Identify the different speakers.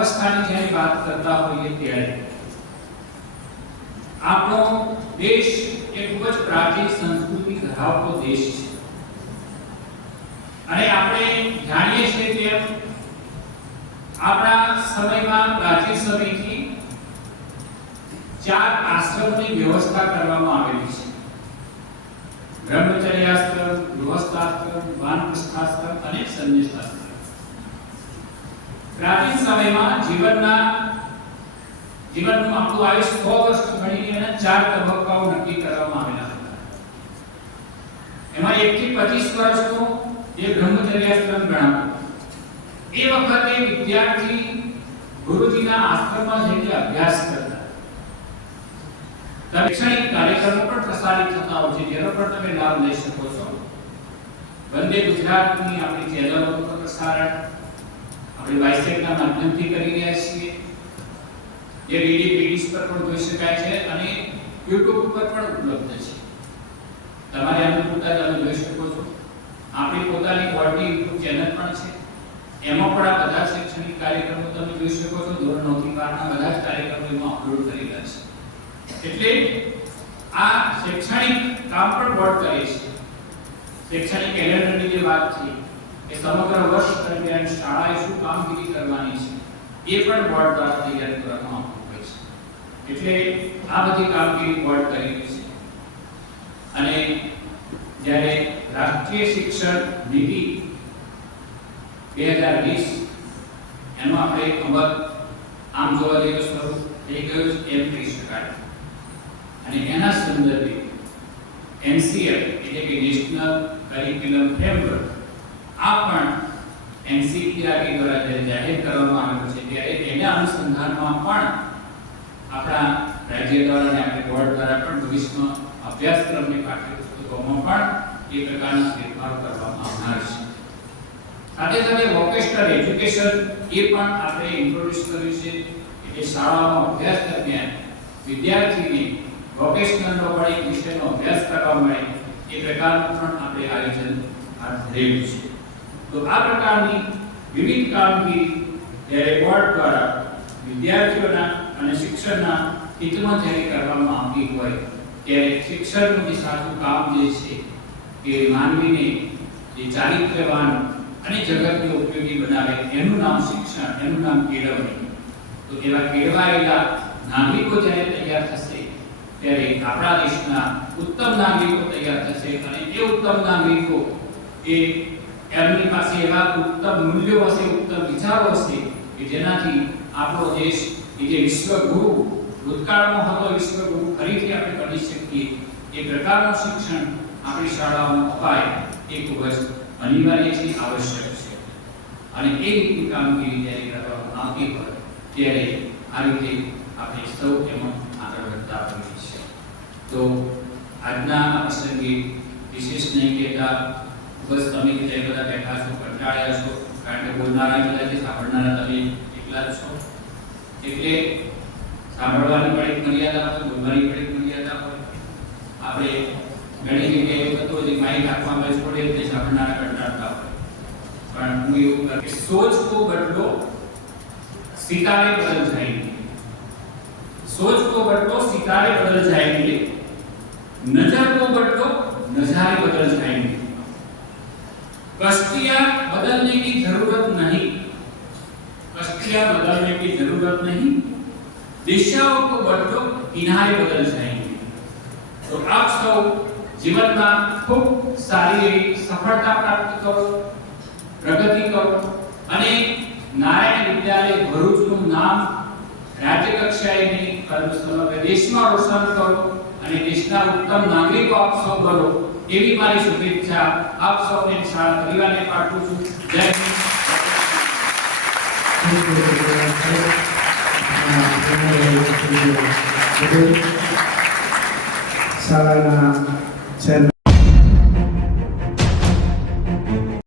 Speaker 1: અવસ્થાની જેની વાત કરતા હોઈએ ત્યારે આપણો દેશ એ ખૂબ જ પ્રાચીન સંસ્કૃતિ ધરાવતો દેશ છે અને આપણે જાણીએ છીએ તેમ આપણા સમયમાં પ્રાચીન સમયથી ચાર આશ્રમની વ્યવસ્થા કરવામાં આવેલી છે બ્રહ્મચર્યાશ્રમ ગૃહસ્થાશ્રમ વાનપ્રસ્થાશ્રમ અને સંન્યાસાશ્રમ प्राचीन समय में जीवनना जीवन નું આપું આયસ કો વસ્તુ ઘણીને ચાર તબક્કાઓ નક્કી કરવામાં આવેલ હતા એમાં એક થી 25 વર્ષનો જે ब्रह्मचर्य आश्रम ગણાયો એ વખતે વિદ્યાર્થી ગુરુજીના આશ્રમમાં જે કે અભ્યાસ કરતો દરક્ષાઈ કાર્યક્ષમ પણ પ્રસારી થતા હો જે જો તમને નામ લઈ શકો છો બન્ને કુશળની આપની ચેનળ પર પ્રસરાણ આપણે બાયસેકના માધ્યમથી કરી રહ્યા છીએ જે વિડીયો વિડીસ પર પણ જોઈ શકાય છે અને યુટ્યુબ ઉપર પણ ઉપલબ્ધ છે તમારે અનુકૂળતા તમે જોઈ શકો છો આપણી પોતાની ક્વોલિટી યુટ્યુબ ચેનલ પણ છે એમાં પણ આ બધા શૈક્ષણિક કાર્યક્રમો તમે જોઈ શકો છો ધોરણ 9 થી 12 બધા જ કાર્યક્રમો એમાં અપલોડ કરી રહ્યા છે એટલે આ શૈક્ષણિક કામ પણ બોર્ડ કરે છે શૈક્ષણિક કેલેન્ડરની જે વાત છે કે સમગ્ર વર્ષ દરમિયાન શાળાએ શું કામગીરી કરવાની છે એ પણ બોર્ડ દ્વારા તૈયાર કરવામાં આવતું હોય છે એટલે આ બધી કામગીરી બોર્ડ કરી છે અને જ્યારે રાષ્ટ્રીય શિક્ષણ નીતિ બે હજાર વીસ એનો આપણે અમલ આમ જોવા જઈએ તો થઈ ગયો છે એમ કહી શકાય અને એના સંદર્ભે એનસીએફ એટલે કે નેશનલ કરિક્યુલમ ફ્રેમવર્ક આ પણ એનસીટીઆરટી દ્વારા જ્યારે જાહેર કરવામાં આવેલું છે ત્યારે તેના અનુસંધાનમાં પણ આપણા રાજ્ય દ્વારા અને આપણે બોર્ડ દ્વારા પણ ભવિષ્યમાં અભ્યાસક્રમની પાઠ્યપુસ્તકોમાં પણ એ પ્રકારના ફેરફાર કરવામાં આવનાર છે સાથે સાથે વોકેશનલ એજ્યુકેશન એ પણ આપણે ઇન્ટ્રોડ્યુસ કર્યું છે એટલે શાળામાં અભ્યાસ દરમિયાન વિદ્યાર્થીને વોકેશનલનો પણ એક વિષયનો અભ્યાસ કરવા મળે એ પ્રકારનું પણ આપણે આયોજન હાથ ધરેલું છે તો આ પ્રકારની વિવિધ કામગીરી જ્યારે બોર્ડ દ્વારા વિદ્યાર્થીઓના અને શિક્ષણના હિતમાં જ્યારે કરવામાં આવતી હોય ત્યારે શિક્ષણનું જે સાચું કામ જે છે એ માનવીને જે ચારિત્ર્યવાન અને જગતને ઉપયોગી બનાવે એનું નામ શિક્ષણ એનું નામ કેળવણી તો એવા કેળવાયેલા નાગરિકો જ્યારે તૈયાર થશે ત્યારે આપણા દેશના ઉત્તમ નાગરિકો તૈયાર થશે અને એ ઉત્તમ નાગરિકો એ એમની પાસે એવા ઉત્તમ મૂલ્યો હશે ઉત્તમ વિચારો હશે કે જેનાથી આપણો દેશ કે જે વિશ્વગુરુ ભૂતકાળમાં હતો વિશ્વગુરુ ફરીથી આપણે બની શકીએ એ પ્રકારનું શિક્ષણ આપણી શાળાઓમાં અપાય એ ખૂબ જ અનિવાર્ય છે આવશ્યક છે અને એ રીતની કામગીરી જ્યારે કરવામાં આવતી હોય ત્યારે આ રીતે આપણે સૌ એમાં આગળ વધતા હોઈએ છીએ તો આજના આ પ્રસંગે વિશેષ નહીં કહેતા બસ તમે જે બધા બેઠા છો કંટાળ્યા છો કારણ કે બોલનારા બધા છે સાંભળનારા તમે એકલા જ છો એટલે સાંભળવાની પણ એક મર્યાદા હોય બોલવાની પણ એક મર્યાદા હોય આપણે ઘણી જગ્યાએ એવું થતું હોય માઇક આપવામાં જ પડે એટલે સાંભળનારા કંટાળતા હોય પણ હું એવું કરું સોચ કો બદલો सितारे बदल जाएंगे सोच को बदलो सितारे बदल जाएंगे नजर को बदलो नजारे बदल जाएंगे बस्तियां बदलने की जरूरत नहीं बस्तियां बदलने की जरूरत नहीं दिशाओं को बदलो किनारे बदल जाएंगे तो आप सब जीवन में खूब सारी सफलता प्राप्त करो प्रगति करो अनेक नारायण विद्यालय भरूच नु नाम राज्य कक्षाए में कर्म समग्र देश में रोशन करो अनेक देश का उत्तम नागरिक आप सब बनो એવી મારી શુભેચ્છા આપ સૌને સારા પરિવારને પાઠવું છું જય હિન્દ
Speaker 2: શાળાના